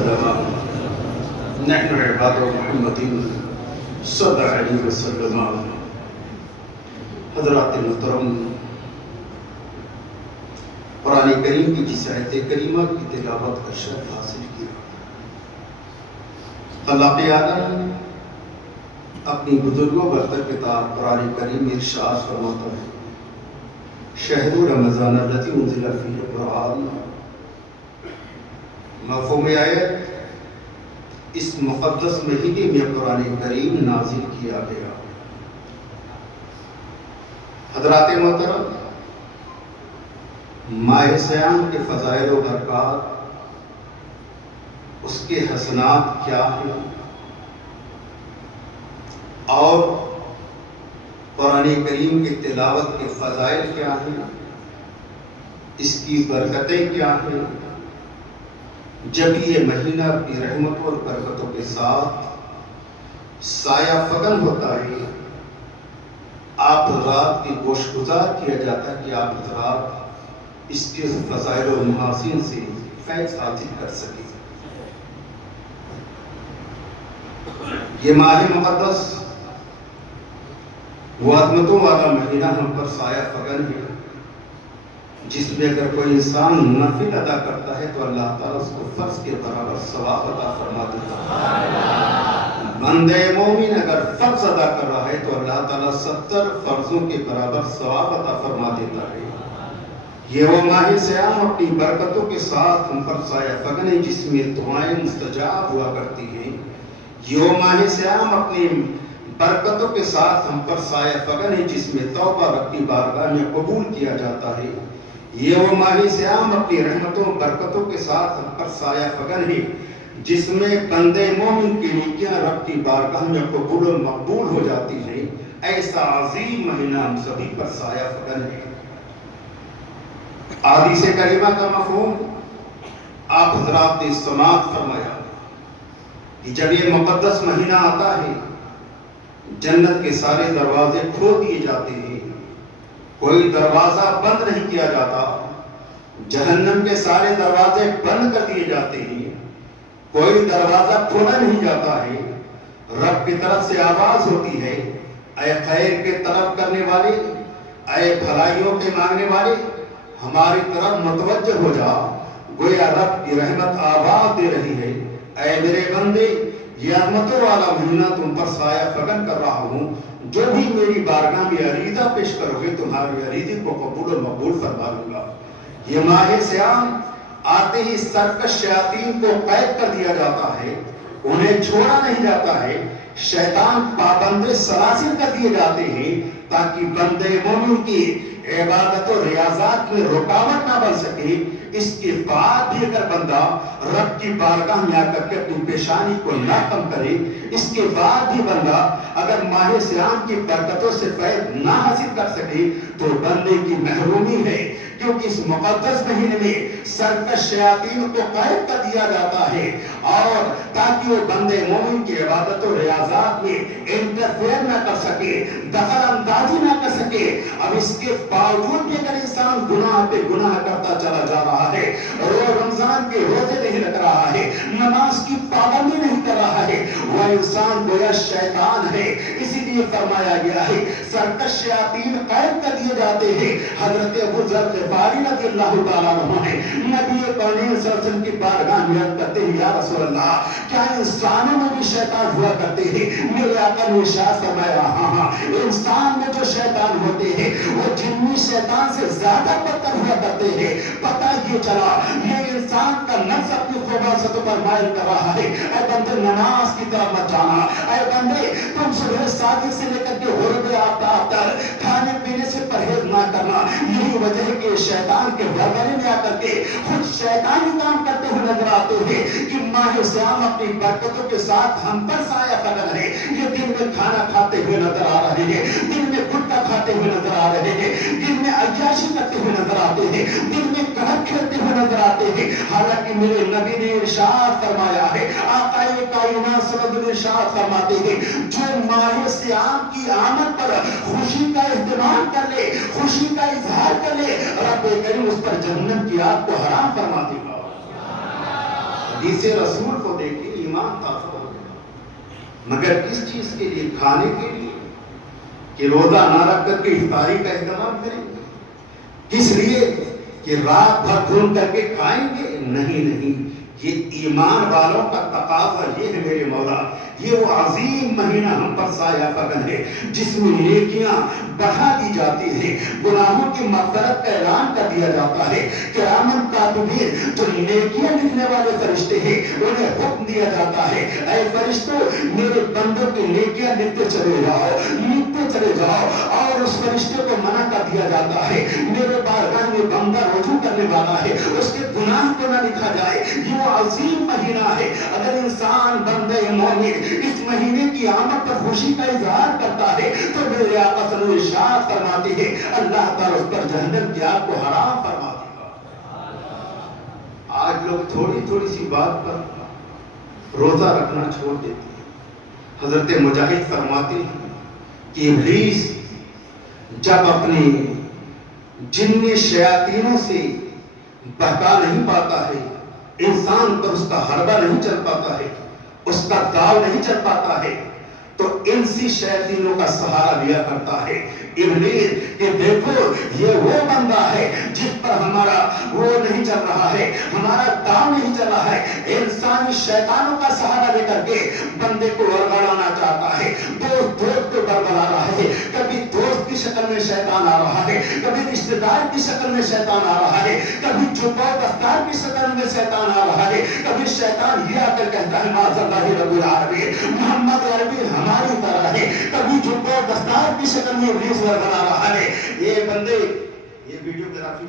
وسلم نحن عباد محمد صلی اللہ علیہ وسلم۔ حضرات محترم، قرآن کریم کی جس آیت کریمہ کی تلاوت کا شرف حاصل کیا، خلاق عالم اپنی بزرگوں برتر کتاب قرآن کریم میں ارشاد فرماتا ہے، شہر رمضان الذی انزل فیہ القرآن۔ مفہوم آیت، اس مقدس مہینے میں قرآن کریم نازل کیا گیا۔ حضرات محترم، ماہ سیام کے فضائل و برکات، اس کے حسنات کیا ہیں، اور قرآن کریم کی تلاوت کے فضائل کیا ہیں، اس کی برکتیں کیا ہیں، جب یہ مہینہ اپنی رحمتوں اور برکتوں کے ساتھ سایہ فکن ہوتا ہے، آپ حضرات کی گوش گزار کیا جاتا ہے کہ آپ حضرات اس کے فضائل و محاسن سے فیض حاصل کر سکیں۔ یہ ماہ مقدس وہ عظمتوں والا مہینہ ہم پر سایہ فکن ہے، جس میں اگر کوئی انسان نفل ادا کرتا ہے تو اللہ تعالیٰ اس کو فرض کے برابر ثواب عطا فرما دیتا ہے۔ بندہ مومن اگر فرض ادا کر رہا ہے تو اللہ تعالیٰ 70 فرضوں کے برابر ثواب عطا فرما دیتا ہے۔ یہ وہ ماہ سیام اپنی برکتوں کے ساتھ ہم پر سایہ فکن ہے، جس میں دعائیں مستجاب ہوا کرتی ہیں۔ یہ وہ ماہ سیام اپنی برکتوں کے ساتھ ہم پر سایہ فکن ہے، جس میں توبہ رب کی بارگاہ میں قبول کیا جاتا ہے۔ یہ وہ ماہ سیام اپنی رحمتوں برکتوں کے ساتھ ہم پر سایہ فکن ہے، جس میں بندے مومن کی نیکیاں رب کی بارگاہ میں قبول و مقبول ہو جاتی ہیں۔ ایسا عظیم مہینہ ہم سبھی پر سایہ فکن ہے۔ حدیث کریمہ کا مفہوم آپ حضرات نے سماعت فرمایا کہ جب یہ مقدس مہینہ آتا ہے، جنت کے سارے دروازے کھول دیے جاتے ہیں، کوئی دروازہ بند نہیں کیا جاتا، جہنم کے سارے دروازے بند کر دیے جاتے ہیں، کوئی دروازہ کھولا نہیں جاتا ہے۔ رب کی طرف سے آواز ہوتی ہے، اے خیر کے طلب کرنے والے، اے بھلائیوں کے مانگنے والے، ہماری طرف متوجہ ہو جا۔ گویا رب کی رحمت آواز دے رہی ہے، اے میرے بندے، یہ عظمتوں والا مہینہ تم پر سایہ فکن کر رہا ہوں، جو بھی میری بارگاہ میں عریضہ پیش کرو گے تمہاری عریضے کو قبول و مقبول فرما لوں گا۔ یہ ماہ سیام آتے ہی سرکش شیاطین کو قید کر دیا جاتا ہے، انہیں چھوڑا نہیں جاتا ہے، شیطان پابند سلاسل کر دیے جاتے ہیں، تاکہ بندے مومن کی عبادت و ریاضات میں رکاوٹ نہ بن سکے۔ اس کے بعد بھی اگر بندہ رب کی بارگاہ میں آ کر کے اپنی پیشانی کو نہ کم کرے، اس کے بعد بھی بندہ اگر ماہ سیام کی برکتوں سے فیض نہ حاصل کر سکے تو بندے کی محرومی ہے، کیونکہ اس مقدس مہینے میں سرکش شیاطین کو قید کر دیا جاتا ہے، اور تاکہ وہ بندے مومن کی عبادت و ریاضات میں انٹرفیئر نہ کر سکے، دخل اندازی نہ کر سکے۔ اب اس کے باوجود بھی اگر انسان گناہ پہ گناہ کرتا چلا جا رہا ہے، رمضان کے روزے نہیں رکھ رہا ہے، نماز کی پابندی نہیں کر رہا ہے، وہ انسان گویا شیطان ہے۔ اسی لیے فرمایا گیا ہے سرکش شیاطین قید کر دیے جاتے ہیں۔ حضرت ابو ذر غفاری رضی اللہ تعالیٰ عنہ ہے، نبی کریم صلی اللہ علیہ وسلم کی بارگاہ میں عرض کرتے ہیں، یا رسول اللہ، کیا انسانوں میں بھی شیطان ہوا کرتے ہیں؟ میرے آقا نے ارشاد فرمایا، ہاں، انسان میں جو شیطان ہوتے ہیں وہ جنی شیطان سے زیادہ بدتر ہوا کرتے ہیں۔ پتہ یہ چلا یہ انسان کا نفس اپنی خباثتوں پر مائل کر رہا ہے۔ اے بندے، نماز کی طرف مت جانا، اے بندے تم صبح صادق سے لے کر کے غروب آفتاب تک کھانے پینے سے پرہیز نہ کرنا۔ یہی وجہ ہے کہ شیطان کے ورگنے میں آ کر کے خود شیطانی کام کرتے ہوئے نظر آتے ہیں کہ ماہ سیام اپنی برکتوں کے ساتھ ہم پر سایہ فکن ہے۔ یہ دن میں کھانا کھاتے ہوئے نظر آ رہے ہیں، دن میں گٹکا کھاتے ہوئے نظر آ رہے ہیں، دن میں عیاشی کرتے ہوئے نظر آتے ہیں، دن میں کلب کھیلتے ہوئے نظر آتے ہیں۔ حالانکہ میرے نبی نے ارشاد فرمایا ہے، آقا کائنات صلی اللہ علیہ وسلم ارشاد فرماتے ہیں، جو ماہ سیام کی آمد پر خوشی کا اہتمام کر لے، خوشی کا اظہار کر لے، رب کریم اس پر جہنم کی آگ کو حرام فرما دے گا۔ حدیث رسول کو دیکھیں، ایمان تازہ ہو گیا، مگر کس چیز کے لیے؟ کھانے کے لیے کہ روزہ نہ رکھ کر کے افطاری کا اہتمام کریں گے؟ کس لیے کہ رات بھر گھوم کر کے کھائیں گے؟ نہیں، یہ ایمان والوں کا تقاضا یہ ہے میرے مولا، یہ وہ عظیم مہینہ ہم پر سایہ فکن ہے جس میں نیکیاں بڑھا دی جاتی ہیں، گناہوں کی مغفرت کا اعلان کر دیا جاتا ہے، کرامن کاتبین جو نیکیاں لکھنے والے فرشتے ہیں انہیں حکم دیا جاتا ہے، اے فرشتوں میرے بندوں کی نیکیاں لکھتے چلے جاؤ، اور اس فرشتے کو منع کر دیا جاتا ہے میرے بارگاہ میں بندہ رجوع کرنے والا ہے اس کے گناہ کو نہ لکھا جائے۔ یہ عظیم مہینہ ہے، اگر انسان بندے مومن اس مہینے کی آمد پر خوشی کا اظہار کرتا ہے تو میرے آقا صلی اللہ علیہ وسلم ارشاد فرماتے ہیں اللہ تعالیٰ اس پر جہنم کی آگ کو حرام فرما دے گا۔ آج لوگ تھوڑی سی بات پر روزہ رکھنا چھوڑ دیتے ہیں۔ حضرت مجاہد فرماتے ہیں کہ ابلیس جب اپنے جن شیاطینوں سے بہکا نہیں پاتا ہے، انسان پر اس کا حربہ نہیں چل پاتا ہے، اس کا داؤ نہیں چل پاتا ہے، تو انسی شیاطینوں کا سہارا لیا کرتا ہے ابلیس کہ دیکھو یہ وہ بندہ ہے جس پر ہمارا وہ نہیں چل رہا ہے، ہمارا داؤ نہیں چل رہا ہے، انسانی شیطانوں کا سہارا لے کر کے بندے کو ورگلانا چاہتا ہے، دوست کو بربلا رہا ہے، کبھی دوست کی شکل میں شیطان آ رہا ہے، کبھی رشتہ دار کی شکل میں شیطان آ رہا ہے، کبھی جبہ دستار کی شکل میں شیطان آ رہا ہے، کبھی شیطان یہ آ کر کہتا ہے معاذ اللہ رب العالمین محمد عربی ہماری طرح ہے، کبھی جبہ دستار کی شکل میں ابلیس ورگلا رہا ہے۔ یہ بندے یہ ویڈیوگرافی